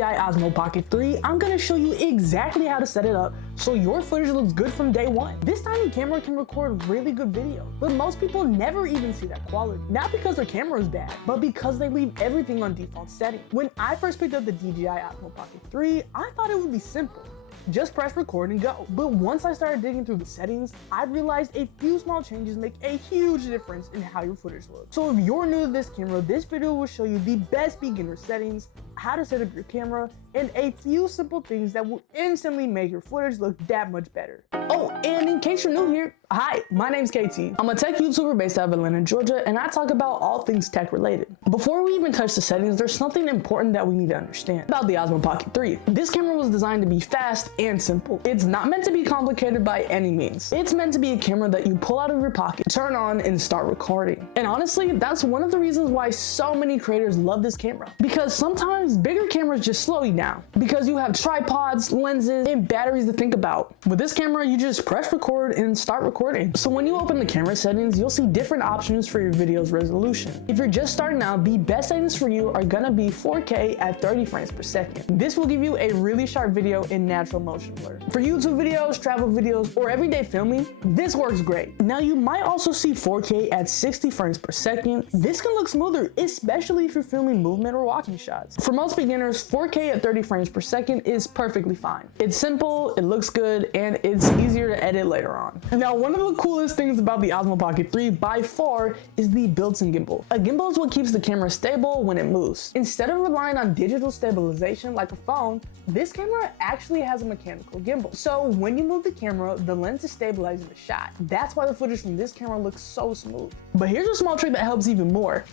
DJI Osmo Pocket 3, I'm gonna show you exactly how to set it up so your footage looks good from day one. This tiny camera can record really good video, but most people never even see that quality. Not because their camera is bad, but because they leave everything on default setting. When I first picked up the DJI Osmo Pocket 3, I thought it would be simple. Just press record and go. But once I started digging through the settings, I realized a few small changes make a huge difference in how your footage looks. So if you're new to this camera, this video will show you the best beginner settings, how to set up your camera, and a few simple things that will instantly make your footage look that much better. Oh, and in case you're new here, hi, my name's KT. I'm a tech YouTuber based out of Atlanta, Georgia, and I talk about all things tech related. Before we even touch the settings, there's something important that we need to understand about the Osmo Pocket 3. This camera was designed to be fast and simple. It's not meant to be complicated by any means. It's meant to be a camera that you pull out of your pocket, turn on, and start recording. And honestly, that's one of the reasons why so many creators love this camera. Because sometimes bigger cameras just slow you down because you have tripods, lenses, and batteries to think about. With this camera, you just press record and start recording. So when you open the camera settings, you'll see different options for your video's resolution. If you're just starting out, the best settings for you are gonna be 4K at 30 frames per second. This will give you a really sharp video in natural motion blur. For YouTube videos, travel videos, or everyday filming, this works great. Now you might also see 4K at 60 frames per second. This can look smoother, especially if you're filming movement or walking shots. For most beginners, 4K at 30 frames per second is perfectly fine. It's simple, it looks good, and it's easier to edit later on. Now, one of the coolest things about the Osmo Pocket 3 by far is the built-in gimbal. A gimbal is what keeps the camera stable when it moves. Instead of relying on digital stabilization like a phone, this camera actually has a mechanical gimbal. So when you move the camera, the lens is stabilizing the shot. That's why the footage from this camera looks so smooth. But here's a small trick that helps even more.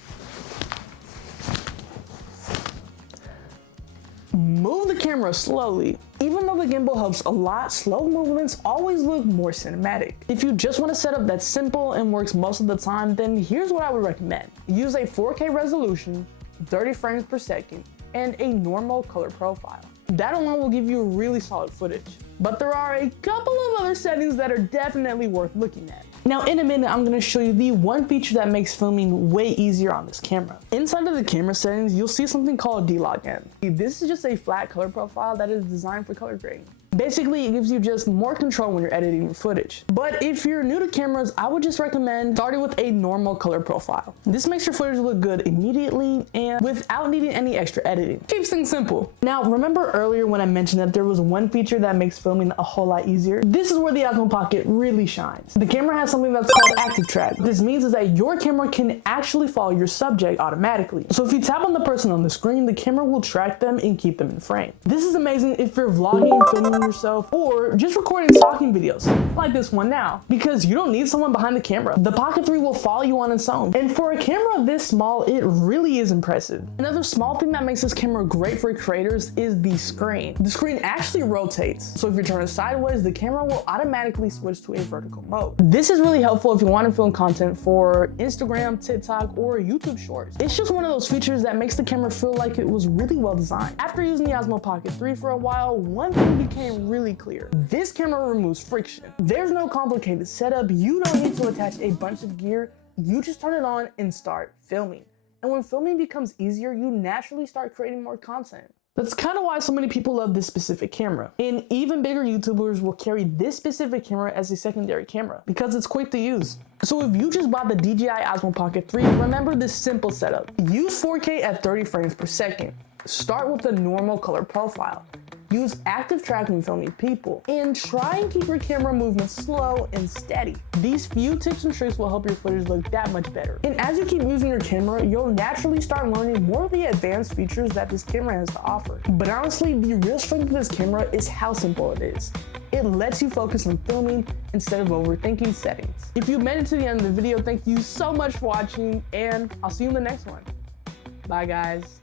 Move the camera slowly. Even though the gimbal helps a lot, slow movements always look more cinematic. If you just want a setup that's simple and works most of the time, then here's what I would recommend. Use a 4K resolution, 30 frames per second, and a normal color profile. That alone will give you really solid footage. But there are a couple of other settings that are definitely worth looking at. Now in a minute, I'm gonna show you the one feature that makes filming way easier on this camera. Inside of the camera settings, you'll see something called D-Log-N. This is just a flat color profile that is designed for color grading. Basically, it gives you just more control when you're editing your footage. But if you're new to cameras, I would just recommend starting with a normal color profile. This makes your footage look good immediately and without needing any extra editing. Keeps things simple. Now, remember earlier when I mentioned that there was one feature that makes filming a whole lot easier? This is where the Osmo Pocket really shines. The camera has something that's called active track. This means is that your camera can actually follow your subject automatically. So if you tap on the person on the screen, the camera will track them and keep them in frame. This is amazing if you're vlogging, filming yourself, or just recording talking videos like this one now, because you don't need someone behind the camera. The Pocket 3 will follow you on its own. And for a camera this small, it really is impressive. Another small thing that makes this camera great for creators is the screen. The screen actually rotates. So if you're turning sideways, the camera will automatically switch to a vertical mode. This is really helpful if you want to film content for Instagram, TikTok, or YouTube Shorts. It's just one of those features that makes the camera feel like it was really well designed. After using the Osmo Pocket 3 for a while, one thing became really clear. This camera removes friction. There's no complicated setup. You don't need to attach a bunch of gear. You just turn it on and start filming. And when filming becomes easier, you naturally start creating more content. That's kind of why so many people love this specific camera. And even bigger YouTubers will carry this specific camera as a secondary camera because it's quick to use. So if you just bought the DJI Osmo Pocket 3, remember this simple setup. Use 4K at 30 frames per second. Start with a normal color profile. Use active track when filming people, and try and keep your camera movements slow and steady. These few tips and tricks will help your footage look that much better. And as you keep using your camera, you'll naturally start learning more of the advanced features that this camera has to offer. But honestly, the real strength of this camera is how simple it is. It lets you focus on filming instead of overthinking settings. If you made it to the end of the video, thank you so much for watching, and I'll see you in the next one. Bye guys.